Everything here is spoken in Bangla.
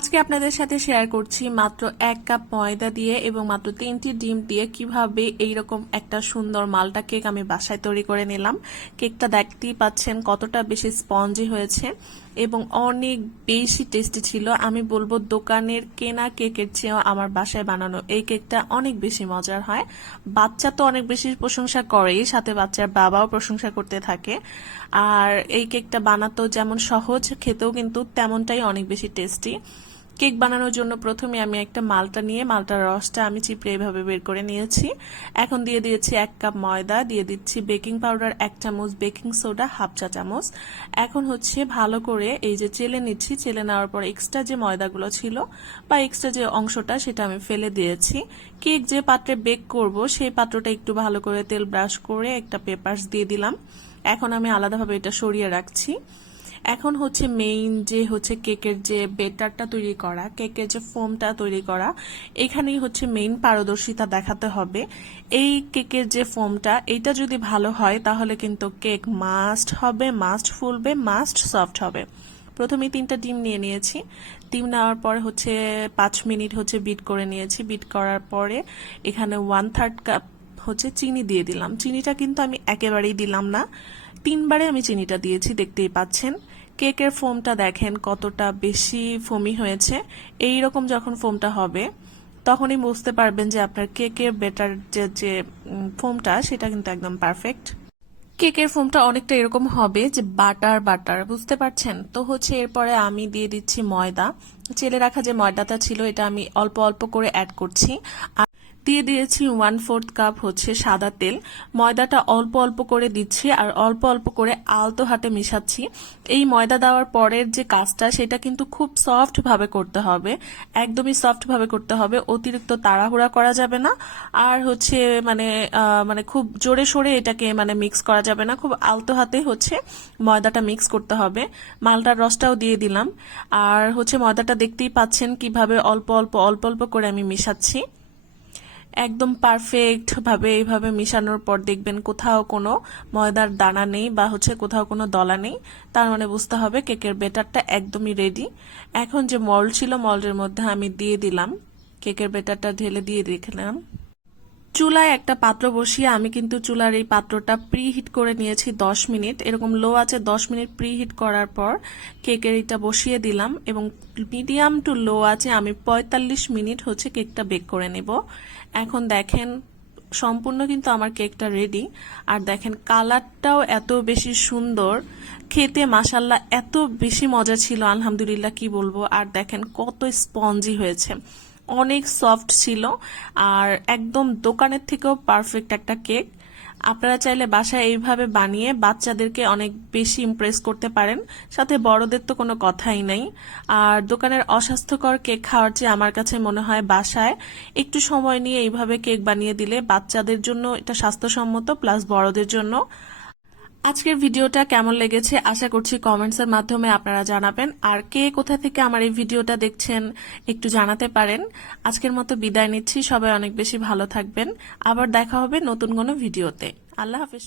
আজকে আপনাদের সাথে শেয়ার করছি মাত্র 1 কাপ ময়দা দিয়ে এবং মাত্র 3টি ডিম দিয়ে কিভাবে এইরকম একটা সুন্দর মালটা কেক আমি বাসায় তৈরি করে নিলাম। কেকটা দেখতেই পাচ্ছেন কতটা বেশি স্পঞ্জি হয়েছে এবং অনেক বেশি টেস্টি ছিল। আমি বলবো দোকানের কেনা কেকের চেয়েও আমার বাসায় বানানো এই কেকটা অনেক বেশি মজার হয়। বাচ্চা তো অনেক বেশি প্রশংসা করেই, সাথে বাচ্চার বাবাও প্রশংসা করতে থাকে। আর এই কেকটা বানাতেও যেমন সহজ, খেতেও কিন্তু তেমনটাই অনেক বেশি টেস্টি। কেক বানানোর জন্য প্রথমে আমি একটা মালটা নিয়ে মালটার রসটা আমি চিপড়ে এইভাবে বের করে নিয়েছি। এখন দিয়ে দিয়েছি 1 কাপ ময়দা, দিয়ে দিচ্ছি বেকিং পাউডার 1 চামচ, বেকিং সোডা হাফ চা চামচ। এখন হচ্ছে ভালো করে এই যে চেলে নিচ্ছি। চেলে নেওয়ার পর এক্সট্রা যে ময়দাগুলো ছিল বা এক্সট্রা যে অংশটা সেটা আমি ফেলে দিয়েছি। কেক যে পাত্রে বেক করব সেই পাত্রটা একটু ভালো করে তেল ব্রাশ করে একটা পেপারস দিয়ে দিলাম। এখন আমি আলাদাভাবে এটা সরিয়ে রাখছি। এখন হচ্ছে মেইন যে হচ্ছে কেকের যে বেটারটা তৈরি করা, কেকের যে ফোমটা তৈরি করা, এখানেই হচ্ছে মেইন পারদর্শিতা দেখাতে হবে। এই কেকের যে ফোমটা, এটা যদি ভালো হয় তাহলে কিন্তু কেক মাস্ট হবে, মাস্ট ফুলবে, মাস্ট সফট হবে। প্রথমে 3টা ডিম নিয়ে নিয়েছি। ডিম নেওয়ার পরে হচ্ছে 5 মিনিট হচ্ছে বিট করে নিয়েছি। বিট করার পরে এখানে 1/3 কাপ হচ্ছে চিনি দিয়ে দিলাম। চিনিটা কিন্তু আমি একেবারেই দিলাম না, 3বারে আমি চিনিটা দিয়েছি, দেখতেই পাচ্ছেন। কেকের ফোমটা দেখেন কতটা বেশি ফোমি হয়েছে। এই রকম যখন ফোমটা হবে তখনই বুঝতে পারবেন যে আপনার কেকের বেটার যে ফোমটা সেটা কিন্তু একদম পারফেক্ট। কেকের ফোমটা অনেকটা এরকম হবে যে বাটার বাটার, বুঝতে পারছেন তো। হচ্ছে এরপরে আমি দিয়ে দিচ্ছি ময়দা। চেলে রাখা যে ময়দাটা ছিল এটা আমি অল্প অল্প করে অ্যাড করছি। দিয়ে দিয়েছি 1/4 কাপ হচ্ছে সাদা তেল। ময়দাটা অল্প অল্প করে দিচ্ছি আর অল্প অল্প করে আলতো হাতে মিশাচ্ছি। এই ময়দা দেওয়ার পরের যে কাজটা সেটা কিন্তু খুব সফট ভাবে করতে হবে, একদমই সফট ভাবে করতে হবে। অতিরিক্ত তাড়াহুড়া করা যাবে না, আর হচ্ছে মানে খুব জোরে সোরে এটাকে মিক্স করা যাবে না। খুব আলতো হাতে হচ্ছে ময়দাটা মিক্স করতে হবে। মালটার রসটাও দিয়ে দিলাম। আর হচ্ছে ময়দাটা দেখতেই পাচ্ছেন কিভাবে অল্প অল্প অল্প অল্প করে আমি মিশাচ্ছি। একদম পারফেক্ট ভাবে এইভাবে মিশানোর পর দেখবেন কোথাও কোনো ময়দার দানা নেই বা হচ্ছে কোথাও কোনো দলা নেই। তার মানে বুঝতে হবে কেকের বেটারটা একদমই রেডি। এখন যে মল্ড ছিল মল্ডের মধ্যে আমি দিয়ে দিলাম, কেকের বেটারটা ঢেলে দিয়ে রেখেলাম। চুলায় একটা পাত্র বসিয়ে আমি কিন্তু চুলার এই পাত্রটা প্রি হিট করে নিয়েছি 10 মিনিট। এরকম লো আছে 10 মিনিট প্রি হিট করার পর কেকের এটা বসিয়ে দিলাম এবং মিডিয়াম টু লো আছে আমি 45 মিনিট হচ্ছে কেকটা বেক করে নেব। এখন দেখেন সম্পূর্ণ কিন্তু আমার কেকটা রেডি। আর দেখেন কালারটাও এত বেশি সুন্দর, খেতে মাশাল্লাহ এত বেশি মজা ছিল, আলহামদুলিল্লাহ কি বলবো। আর দেখেন কত স্পঞ্জি হয়েছে, অনেক সফট ছিল আর একদম দোকানের থেকেও পারফেক্ট একটা কেক। আপনারা চাইলে বাসায় এইভাবে বানিয়ে বাচ্চাদেরকে অনেক বেশি ইমপ্রেস করতে পারেন, সাথে বড়দের তো কোনো কথাই নাই। আর দোকানের অস্বাস্থ্যকর কেক খাওয়ার চেয়ে আমার কাছে মনে হয় বাসায় একটু সময় নিয়ে এইভাবে কেক বানিয়ে দিলে বাচ্চাদের জন্য এটা স্বাস্থ্যসম্মত, প্লাস বড়দের জন্য। আজকের ভিডিওটা কেমন লেগেছে আশা করছি কমেন্টসের মাধ্যমে আপনারা জানাবেন। আর কে কোথা থেকে আমার এই ভিডিওটা দেখছেন একটু জানাতে পারেন। আজকের মতো বিদায় নিচ্ছি, সবাই অনেক বেশি ভালো থাকবেন। আবার দেখা হবে নতুন কোনো ভিডিওতে। আল্লাহ হাফেজ।